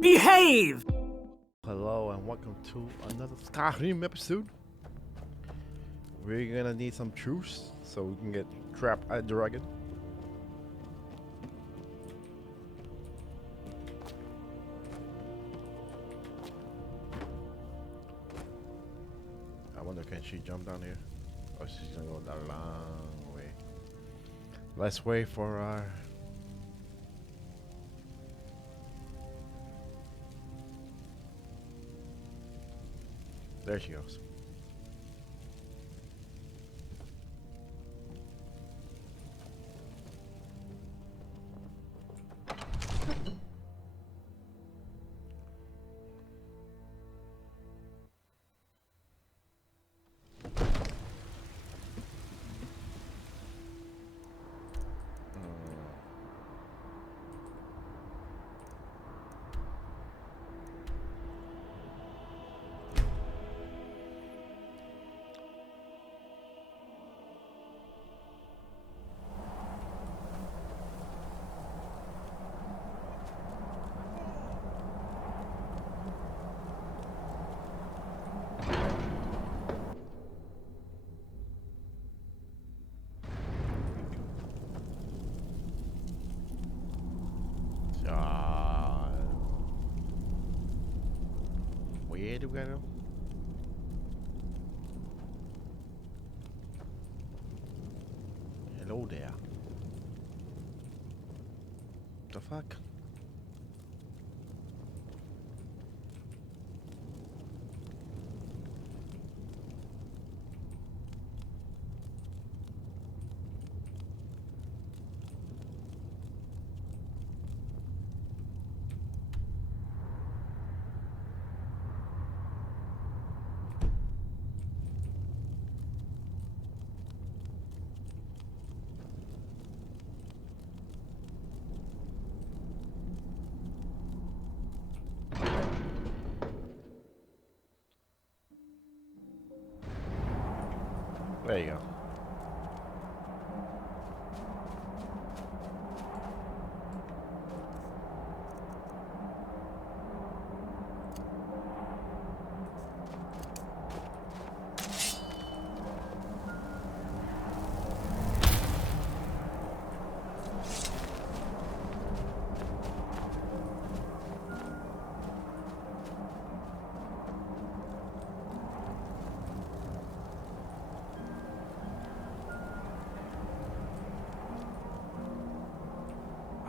Behave! Hello and welcome to another Skyrim episode. We're gonna need some truce so we can get trapped at the dragon. I wonder, can she jump down here? Or she's gonna go that long way. Let's wait for our... There she goes. Where do we go? Hello there. The fuck? There you go.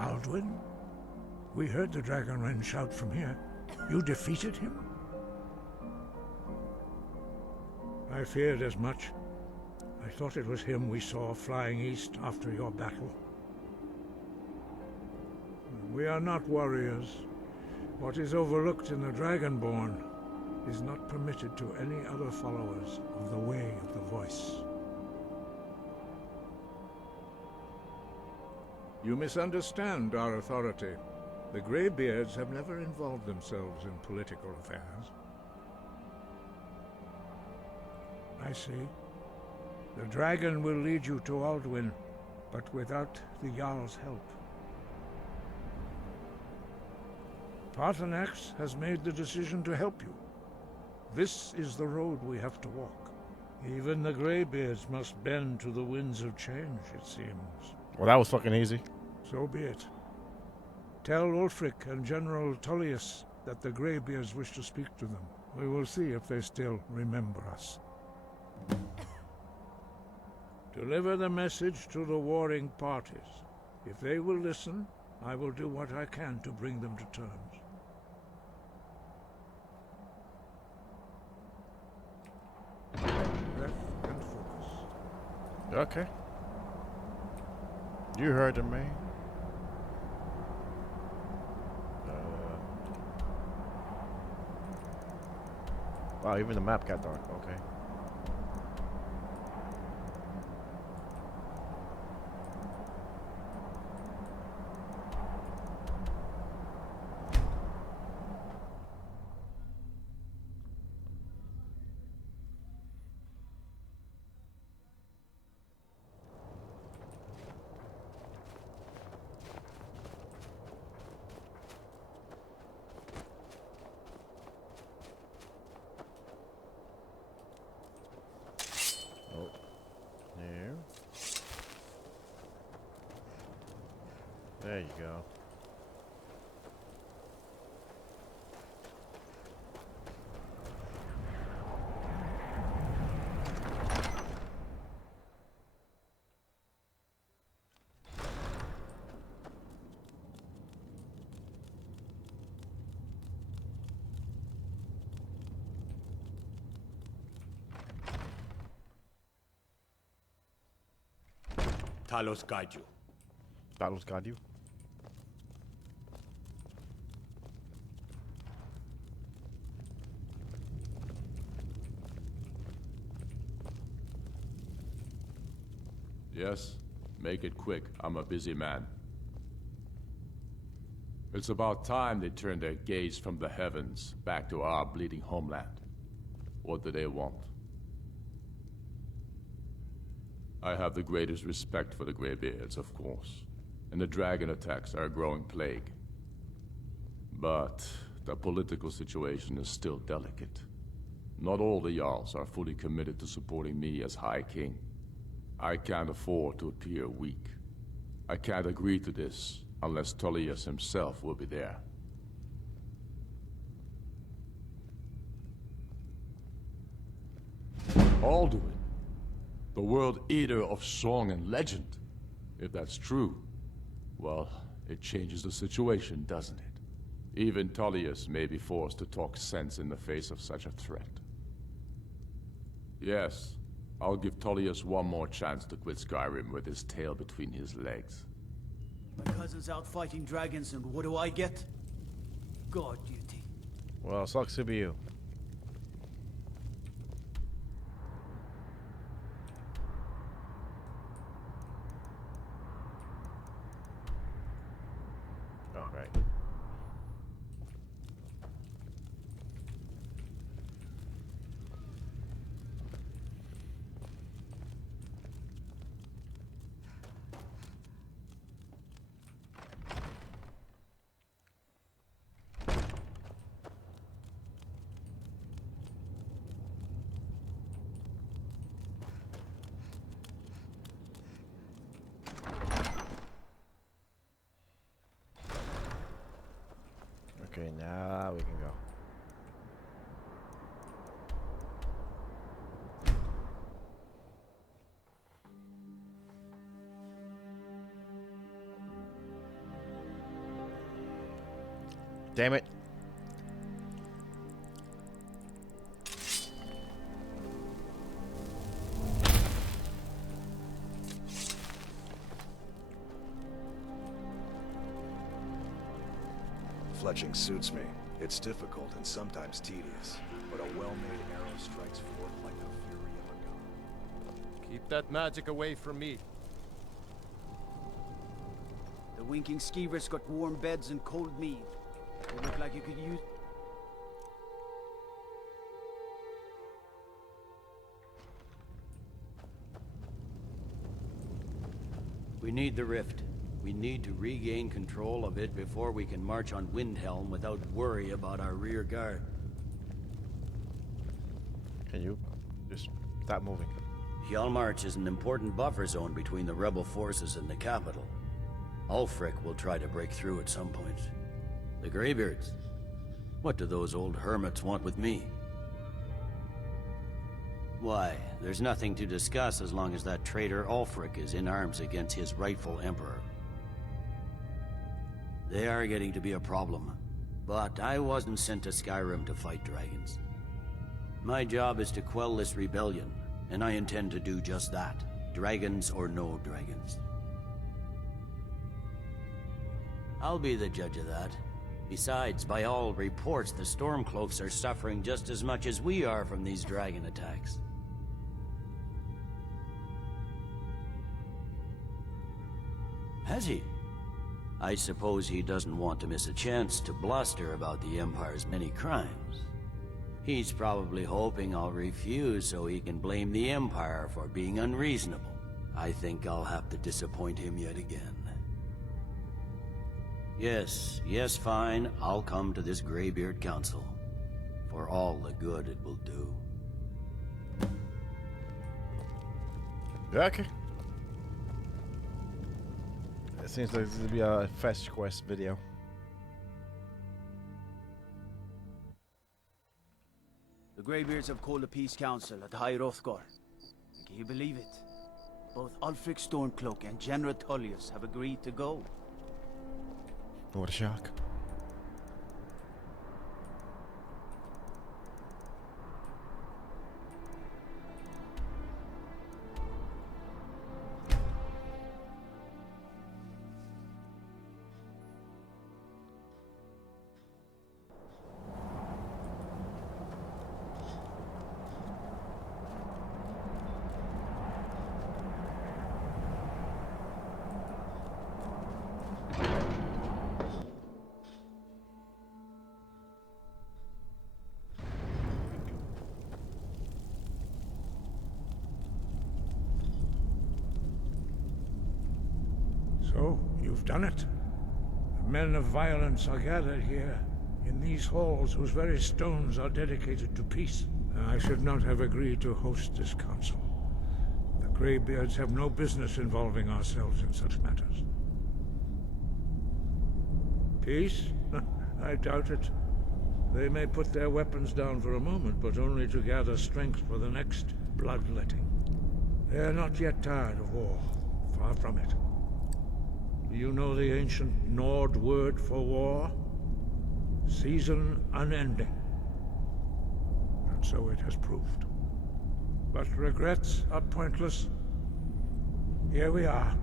Aldwin? We heard the Dragonren shout from here. You defeated him? I feared as much. I thought it was him we saw flying east after your battle. We are not warriors. What is overlooked in the Dragonborn is not permitted to any other followers of the Way of the Voice. You misunderstand our authority. The Greybeards have never involved themselves in political affairs. I see. The dragon will lead you to Aldwin, but without the Jarl's help. Paarthurnax has made the decision to help you. This is the road we have to walk. Even the Greybeards must bend to the winds of change, it seems. Well, that was fucking easy. So be it. Tell Ulfric and General Tullius that the Greybeards wish to speak to them. We will see if they still remember us. Deliver the message to the warring parties. If they will listen, I will do what I can to bring them to terms. Breath and focus. Okay. You heard him, man. Wow, even the map got dark. Okay. There you go. Talos guide you. Battles guide you. Yes? Make it quick. I'm a busy man. It's about time they turned their gaze from the heavens back to our bleeding homeland. What do they want? I have the greatest respect for the Greybeards, of course, and the dragon attacks are a growing plague. But the political situation is still delicate. Not all the Jarls are fully committed to supporting me as High King. I can't afford to appear weak. I can't agree to this unless Tullius himself will be there. Alduin, the World Eater of song and legend. If that's true, well, it changes the situation, doesn't it? Even Tullius may be forced to talk sense in the face of such a threat. Yes, I'll give Tullius one more chance to quit Skyrim with his tail between his legs. My cousin's out fighting dragons, and what do I get? God duty. Well, sucks to be you. All right. Okay, now we can go. Damn it. Fletching suits me. It's difficult and sometimes tedious, but a well-made arrow strikes forth like the fury of a god. Keep that magic away from me. The winking skeevers got warm beds and cold mead. They look like you could use... We need the rift. We need to regain control of it before we can march on Windhelm without worry about our rear guard. Can you just stop moving? Hjalmarch is an important buffer zone between the rebel forces and the capital. Ulfric will try to break through at some point. The Greybeards? What do those old hermits want with me? Why, there's nothing to discuss as long as that traitor Ulfric is in arms against his rightful emperor. They are getting to be a problem, but I wasn't sent to Skyrim to fight dragons. My job is to quell this rebellion, and I intend to do just that, dragons or no dragons. I'll be the judge of that. Besides, by all reports, the Stormcloaks are suffering just as much as we are from these dragon attacks. Has he? I suppose he doesn't want to miss a chance to bluster about the Empire's many crimes. He's probably hoping I'll refuse so he can blame the Empire for being unreasonable. I think I'll have to disappoint him yet again. Yes, fine. I'll come to this Greybeard Council. For all the good it will do. Yeah, okay. It seems like this is gonna be a fetch quest video. The Greybeards have called a peace council at High Hrothgar. Can you believe it? Both Ulfric Stormcloak and General Tullius have agreed to go. What a shock. So, you've done it. The men of violence are gathered here, in these halls whose very stones are dedicated to peace. I should not have agreed to host this council. The Greybeards have no business involving ourselves in such matters. Peace? I doubt it. They may put their weapons down for a moment, but only to gather strength for the next bloodletting. They are not yet tired of war. Far from it. Do you know the ancient Nord word for war? Season unending. And so it has proved. But regrets are pointless. Here we are.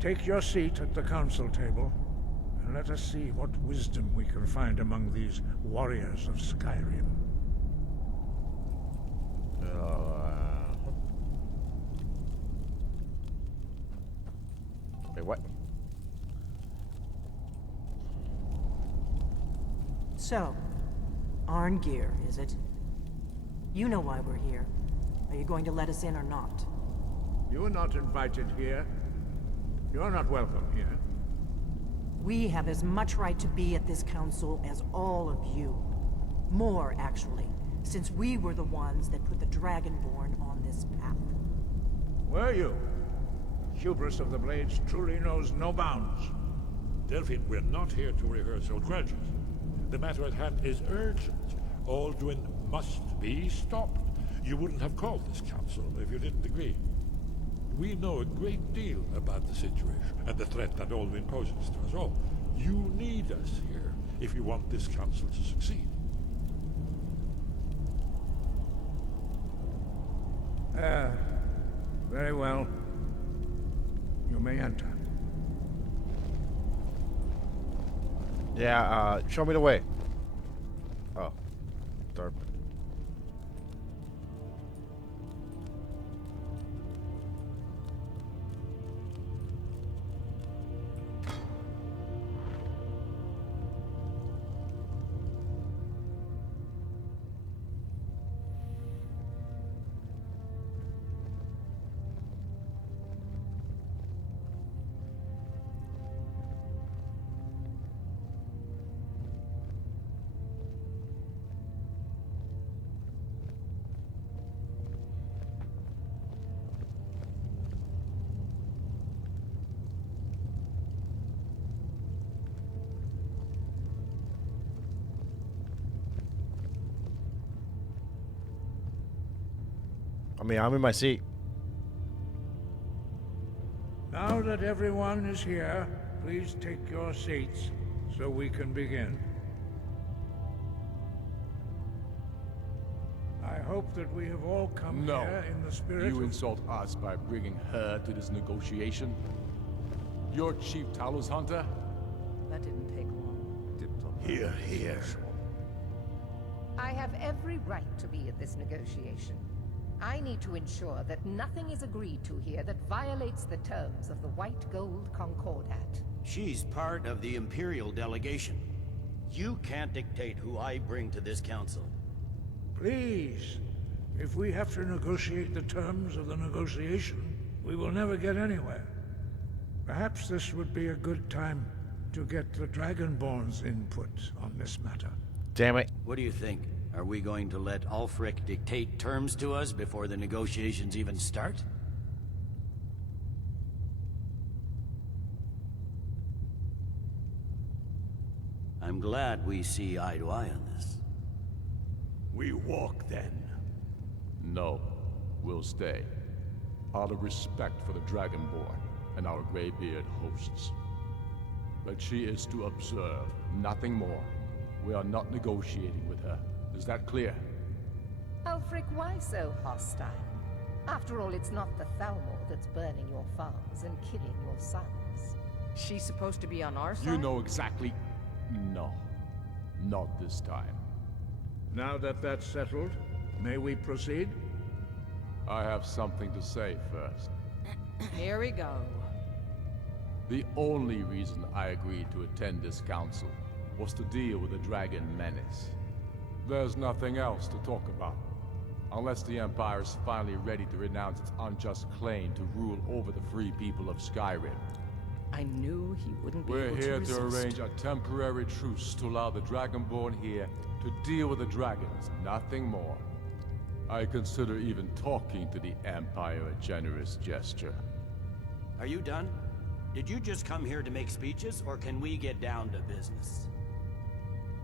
Take your seat at the council table, and let us see what wisdom we can find among these warriors of Skyrim. Wait, what? So, Arngeir, is it? You know why we're here. Are you going to let us in or not? You are not invited here. You're not welcome here. We have as much right to be at this council as all of you. More, actually, since we were the ones that put the Dragonborn on this path. Were you? Hubris of the Blades truly knows no bounds. Delphine, we're not here to rehearse old grudges. The matter at hand is urgent. Alduin must be stopped. You wouldn't have called this council if you didn't agree. We know a great deal about the situation and the threat that Alduin poses to us all. You need us here if you want this council to succeed. Very well. You may enter. Yeah, show me the way. Oh, darn. I mean, I'm in my seat. Now that everyone is here, please take your seats so we can begin. I hope that we have all come No. here in the spirit You of... insult us by bringing her to this negotiation? You're Chief Talos Hunter? That didn't take long. Here, here. I have every right to be at this negotiation. I need to ensure that nothing is agreed to here that violates the terms of the White Gold Concordat. She's part of the Imperial delegation. You can't dictate who I bring to this council. Please. If we have to negotiate the terms of the negotiation, we will never get anywhere. Perhaps this would be a good time to get the Dragonborn's input on this matter. Damn it. What do you think? Are we going to let Ulfric dictate terms to us before the negotiations even start? I'm glad we see eye to eye on this. We walk then. No, we'll stay. Out of respect for the Dragonborn and our Greybeard hosts. But she is to observe, nothing more. We are not negotiating with her. Is that clear? Ulfric, why so hostile? After all, it's not the Thalmor that's burning your farms and killing your sons. She's supposed to be on our side? You know exactly... No. Not this time. Now that that's settled, may we proceed? I have something to say first. Here we go. The only reason I agreed to attend this council was to deal with the dragon menace. There's nothing else to talk about. Unless the Empire is finally ready to renounce its unjust claim to rule over the free people of Skyrim. I knew he wouldn't be We're able here to to resist. arrange a temporary truce to allow the Dragonborn here to deal with the dragons, nothing more. I consider even talking to the Empire a generous gesture. Are you done? Did you just come here to make speeches, or can we get down to business?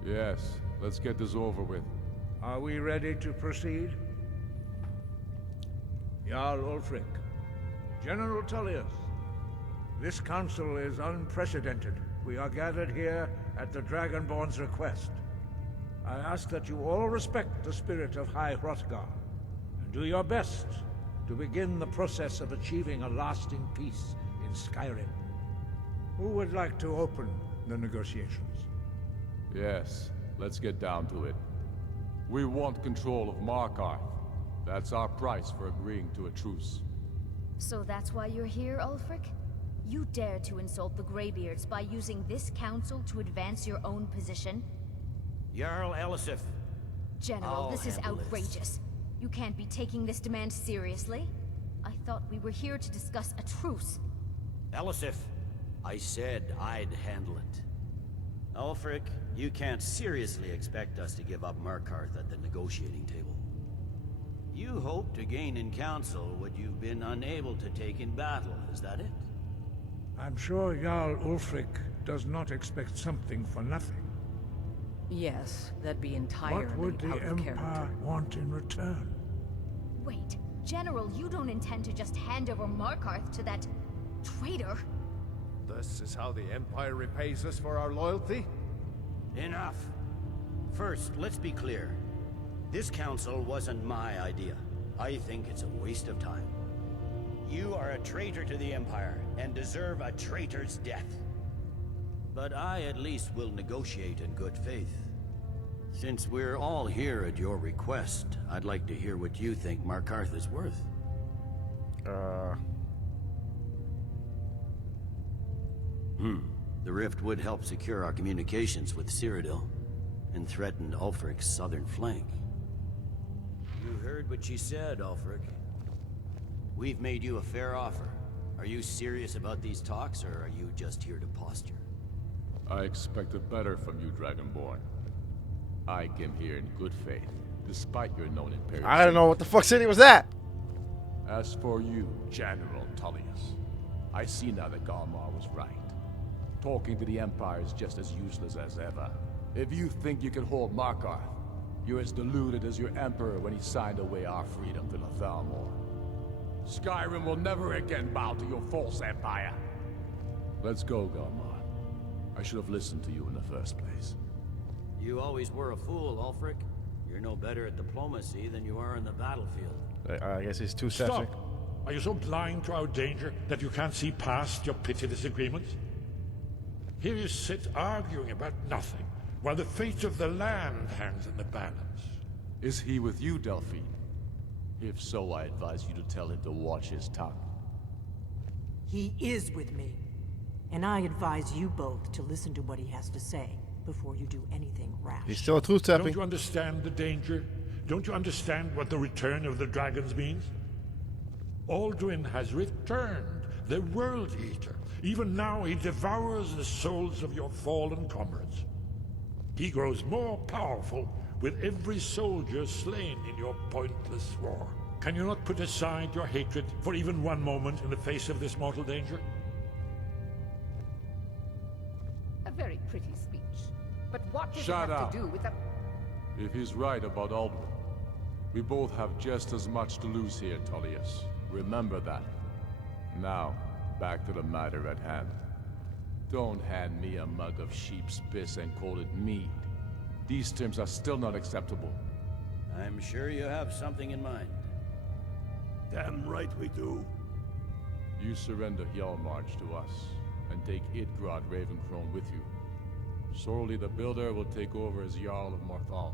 Yes, let's get this over with. Are we ready to proceed? Jarl Ulfric, General Tullius, this council is unprecedented. We are gathered here at the Dragonborn's request. I ask that you all respect the spirit of High Hrothgar, and do your best to begin the process of achieving a lasting peace in Skyrim. Who would like to open the negotiations? Yes, let's get down to it. We want control of Markarth. That's our price for agreeing to a truce. So that's why you're here, Ulfric? You dare to insult the Greybeards by using this council to advance your own position? Jarl Elisif. General, I'll this is handle this. outrageous. You can't be taking this demand seriously. I thought we were here to discuss a truce. Elisif, I said I'd handle it. Ulfric, you can't seriously expect us to give up Markarth at the negotiating table. You hope to gain in council what you've been unable to take in battle, is that it? I'm sure Jarl Ulfric does not expect something for nothing. Yes, that'd be entirely What would the out of Empire character. want in return? Wait, General, you don't intend to just hand over Markarth to that traitor? This is how the Empire repays us for our loyalty? Enough. First, let's be clear. This council wasn't my idea. I think it's a waste of time. You are a traitor to the Empire, and deserve a traitor's death. But I at least will negotiate in good faith. Since we're all here at your request, I'd like to hear what you think Markarth is worth. The rift would help secure our communications with Cyrodiil, and threatened Ulfric's southern flank. You heard what she said, Ulfric. We've made you a fair offer. Are you serious about these talks, or are you just here to posture? I expected better from you, Dragonborn. I came here in good faith, despite your known imperial. I don't know what the fuck city was that. As for you, General Tullius, I see now that Galmar was right. Talking to the Empire is just as useless as ever. If you think you can hold Markarth, you're as deluded as your Emperor when he signed away our freedom to the Thalmor. Skyrim will never again bow to your false empire. Let's go, Galmar. I should have listened to you in the first place. You always were a fool, Ulfric. You're no better at diplomacy than you are in the battlefield. I guess he's too sassy. Stop! Are you so blind to our danger that you can't see past your petty disagreements? Here you sit arguing about nothing, while the fate of the land hangs in the balance. Is he with you, Delphine? If so, I advise you to tell him to watch his tongue. He is with me. And I advise you both to listen to what he has to say before you do anything rash. He's still a truth Don't tapping. you understand the danger? Don't you understand what the return of the dragons means? Alduin has returned, the World Eater. Even now he devours the souls of your fallen comrades. He grows more powerful with every soldier slain in your pointless war. Can you not put aside your hatred for even one moment in the face of this mortal danger? A very pretty speech. But what does Shut it have up. to do with the... If he's right about Aldrin, we both have just as much to lose here, Tullius. Remember that. Now, back to the matter at hand. Don't hand me a mug of sheep's piss and call it mead. These terms are still not acceptable. I'm sure you have something in mind. Damn right we do. You surrender Hjalmarch to us, and take Idgrod Ravencrone with you. Sorley the Builder will take over as Jarl of Morthal.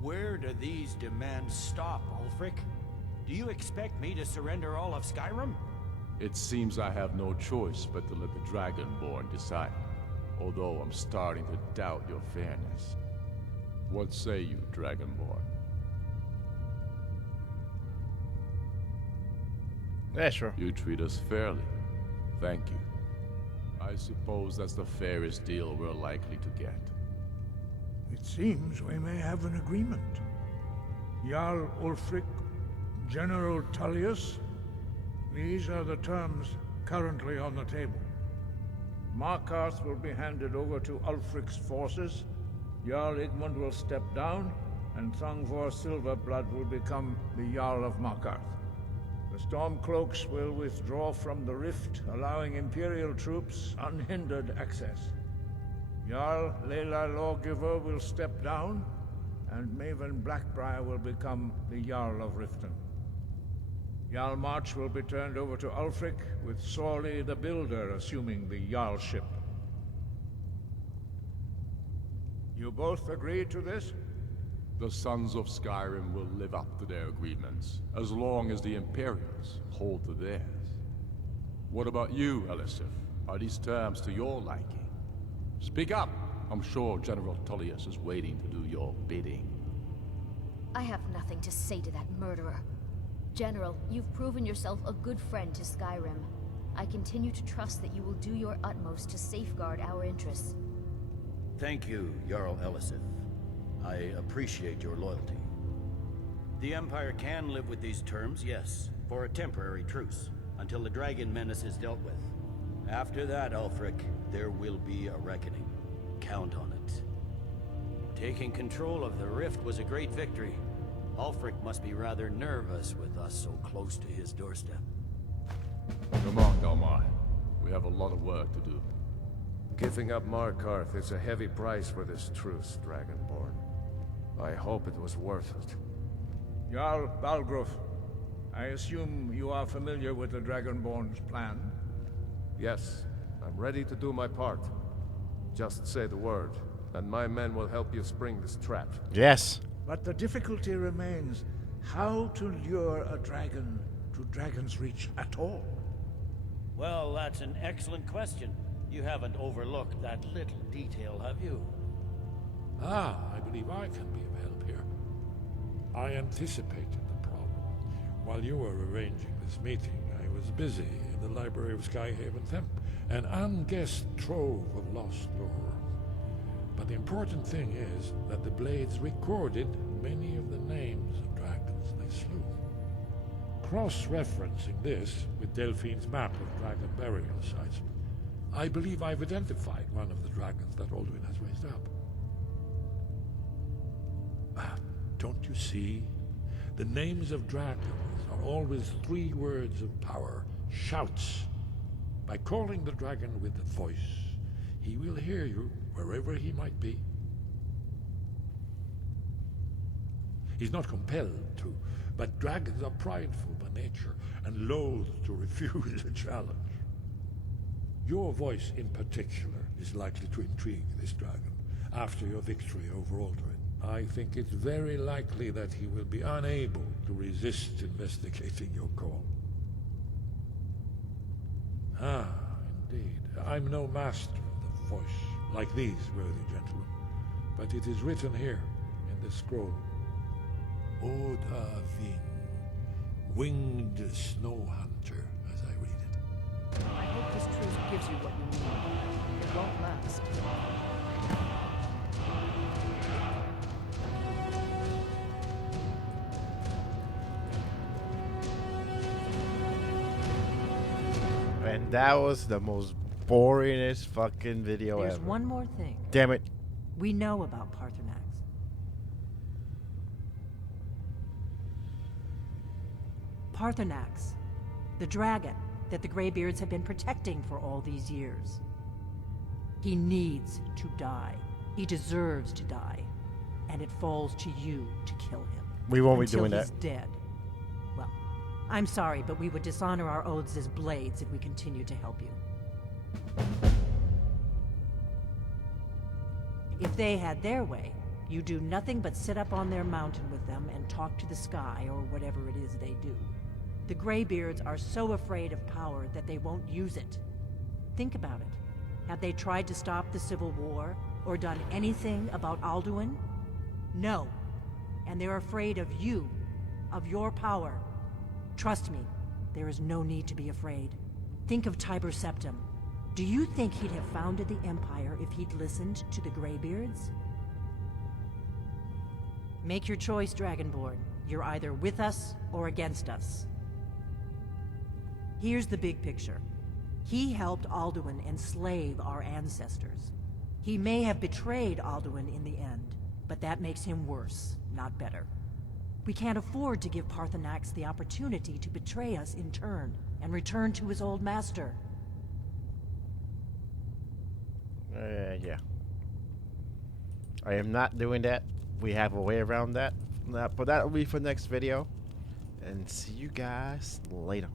Where do these demands stop, Ulfric? Do you expect me to surrender all of Skyrim? It seems I have no choice but to let the Dragonborn decide. Although I'm starting to doubt your fairness. What say you, Dragonborn? Yeah, sure. You treat us fairly. Thank you. I suppose that's the fairest deal we're likely to get. It seems we may have an agreement. Jarl Ulfric, General Tullius, these are the terms currently on the table. Markarth will be handed over to Ulfric's forces, Jarl Igmund will step down, and Thongvor Silverblood will become the Jarl of Markarth. The Stormcloaks will withdraw from the rift, allowing Imperial troops unhindered access. Jarl Leila Lawgiver will step down, and Maven Blackbriar will become the Jarl of Riften. Hjalmarch will be turned over to Ulfric, with Sorley the Builder assuming the Jarlship. You both agree to this? The Sons of Skyrim will live up to their agreements, as long as the Imperials hold to theirs. What about you, Elisif? Are these terms to your liking? Speak up! I'm sure General Tullius is waiting to do your bidding. I have nothing to say to that murderer. General, you've proven yourself a good friend to Skyrim. I continue to trust that you will do your utmost to safeguard our interests. Thank you, Jarl Elisif. I appreciate your loyalty. The Empire can live with these terms, yes, for a temporary truce, until the dragon menace is dealt with. After that, Ulfric, there will be a reckoning. Count on it. Taking control of the Rift was a great victory. Ulfric must be rather nervous with us so close to his doorstep. Come on, Dalmar. We have a lot of work to do. Giving up Markarth is a heavy price for this truce, Dragonborn. I hope it was worth it. Jarl Balgruuf, I assume you are familiar with the Dragonborn's plan? Yes, I'm ready to do my part. Just say the word, and my men will help you spring this trap. Yes. But the difficulty remains how to lure a dragon to Dragon's Reach at all. Well, that's an excellent question. You haven't overlooked that little detail, have you? Ah, I believe I can be of help here. I anticipated the problem. While you were arranging this meeting, I was busy in the library of Skyhaven Temp, an unguessed trove of lost lore. But the important thing is that the Blades recorded many of the names of dragons they slew. Cross-referencing this with Delphine's map of dragon burial sites, I believe I've identified one of the dragons that Alduin has raised up. Don't you see? The names of dragons are always 3 words of power, shouts. By calling the dragon with the voice, he will hear you wherever he might be. He's not compelled to, but dragons are prideful by nature and loath to refuse a challenge. Your voice in particular is likely to intrigue this dragon after your victory over Alduin. I think it's very likely that he will be unable to resist investigating your call. Ah, indeed. I'm no master of the voice, like these worthy gentlemen, but it is written here in this scroll. Oda Ving, winged snow hunter, as I read it. I hope this truce gives you what you need. It won't last. And that was the most boringest fucking video There's ever. one more thing. Damn it. We know about Paarthurnax. Paarthurnax, the dragon that the Greybeards have been protecting for all these years. He needs to die. He deserves to die. And it falls to you to kill him. We won't be until doing he's that. dead. Well, I'm sorry, but we would dishonor our oaths as blades if we continue to help you. If they had their way, you do nothing but sit up on their mountain with them and talk to the sky or whatever it is they do. The Greybeards are so afraid of power that they won't use it. Think about it. Have they tried to stop the Civil War or done anything about Alduin? No. And they're afraid of you, of your power. Trust me, there is no need to be afraid. Think of Tiber Septim. Do you think he'd have founded the Empire if he'd listened to the Greybeards? Make your choice, Dragonborn. You're either with us or against us. Here's the big picture. He helped Alduin enslave our ancestors. He may have betrayed Alduin in the end, but that makes him worse, not better. We can't afford to give Paarthurnax the opportunity to betray us in turn and return to his old master. Yeah. I am not doing that. We have a way around that. But that will be for next video. And see you guys later.